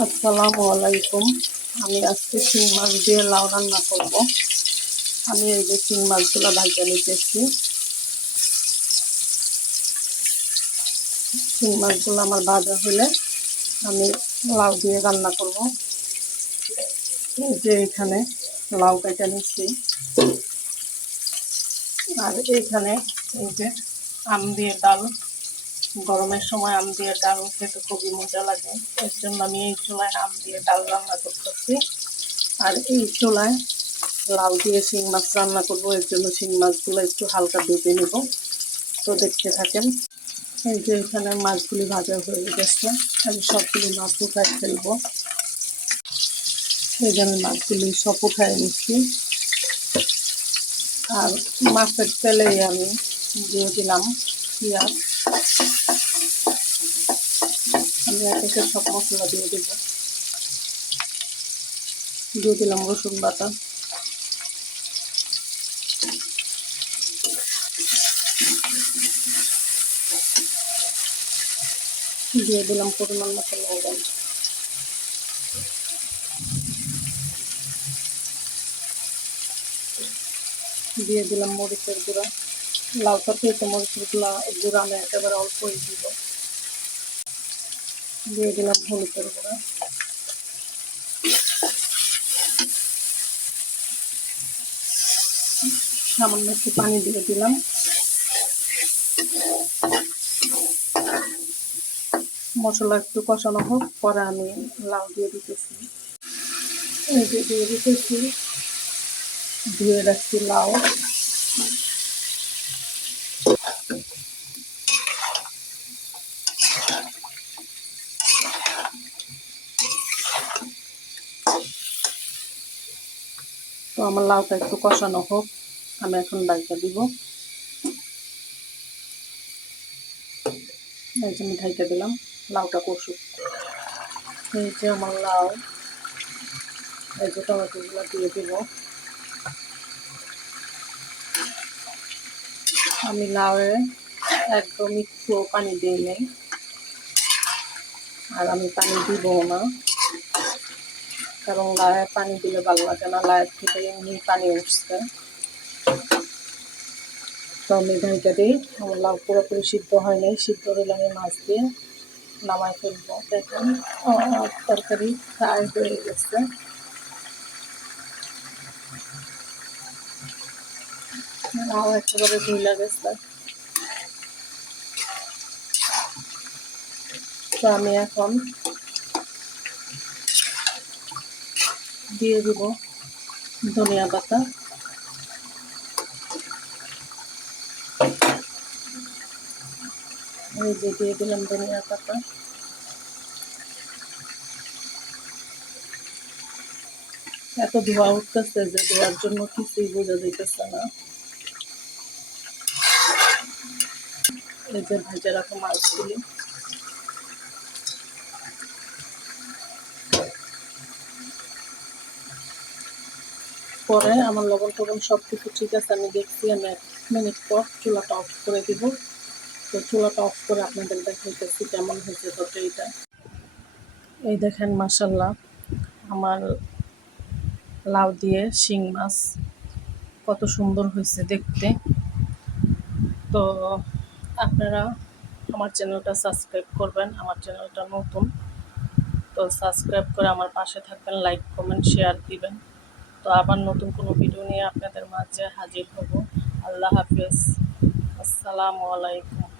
আসসালামু আলাইকুম। আমি আজকে শিং মাছ দিয়ে লাউ রান্না করব। আমি এই যে শিং মাছগুলো ভাজা নিতেছি। শিং মাছগুলো আমার ভাজা হলে আমি লাউ দিয়ে রান্না করব। এই যে এখানে লাউ কেটে নিচ্ছি, আর এইখানে এই যে আম দিয়ে ডাল। গরমের সময় আম দিয়ে ডাল খেতে খুবই মজা লাগে, এর জন্য আমি এই চুলায় আম দিয়ে ডাল রান্না করতেছি। আর এই চুলায় লাউ দিয়ে শিং মাছ রান্না করবো, এর জন্য শিং মাছগুলো একটু হালকা ভেজে নেব। তো দেখতে থাকেন। এই যে এখানে মাছগুলি ভাজা হয়ে গেছে, আমি সবগুলি মাছ উঠায় ফেলবো। এই জন্য মাছগুলি সব উঠায় নিচ্ছি, আর মাছের তেলেই আমি দিয়ে দিলাম পেঁয়াজ। আমি একে সব মশলা দিয়ে দিলাম রসুন বাটা, দিয়ে দিলাম পরিমাণ মতো লবণ, দিয়ে দিলাম মরিচের গুঁড়া। লাউ তরকারিতে মরিচের গুঁড়া আমি একেবারে অল্পই দিব। দিয়ে দিলাম হলুদের গুঁড়া, সামান্য একটু পানি দিয়ে দিলাম। মশলা একটু কষানো হোক, পরে আমি লাউ দিয়ে দিতেছি। এই যে দিয়ে দিতেছি ধুয়ে রাখছি লাউ। তো আমার লাউটা একটু কষানো হোক, আমি এখন ডাইকা দিব। এই যে আমি ঢাইকা দিলাম, লাউটা কষুক। এই যে আমার লাউ, এই যে টমেটোগুলো দিয়ে দিব। আমি লাউয়ে একদম একটু পানি দিয়ে নেই, আর আমি পানি দিব না, কারণ লাউয়ে পানি দিলে ভালো লাগে না, লাউয়ের থেকে এমনি পানি উঠছে। তো আমি ঢাইকা দিই। আমার লাউ পুরোপুরি সিদ্ধ হয় নাই, সিদ্ধ হলে আমি মাছ দিয়ে নামাই ফেলবো। দেখুন তরকারি ফ্রাই হয়ে গেছে। লাউ একেবারে ধুইলা গেছে। তো আমি এখন দিয়ে দিব ধনিয়া পাতা। এই যে দিয়ে দিলাম ধনিয়া পাতা। এত ধোয়া উঠতেছে যে ধোয়ার জন্য কিছুই বোঝা যাইতেছে না। এই যে ভেজে রাখা মাছগুলি, পরে আমার লবণ টবণ সব কিছু ঠিক আছে আমি দেখছি। আমি 1 মিনিট পর চুলাটা অফ করে দিব। তো চুলাটা অফ করে আপনাদের দেখাইতেছি কেমন হয়েছে তরকারিটা। এই দেখেন মাশাআল্লাহ, আমার লাউ দিয়ে শিং মাছ কত সুন্দর হয়েছে দেখতে। তো আপনারা আমার চ্যানেলটা সাবস্ক্রাইব করবেন, আমার চ্যানেলটা নতুন। তো সাবস্ক্রাইব করে আমার পাশে থাকবেন, লাইক কমেন্ট শেয়ার দিবেন। তো আবার নতুন কোনো ভিডিও নিয়ে আপনাদের মাঝে হাজির হব। আল্লাহ হাফেজ, আসসালামু আলাইকুম।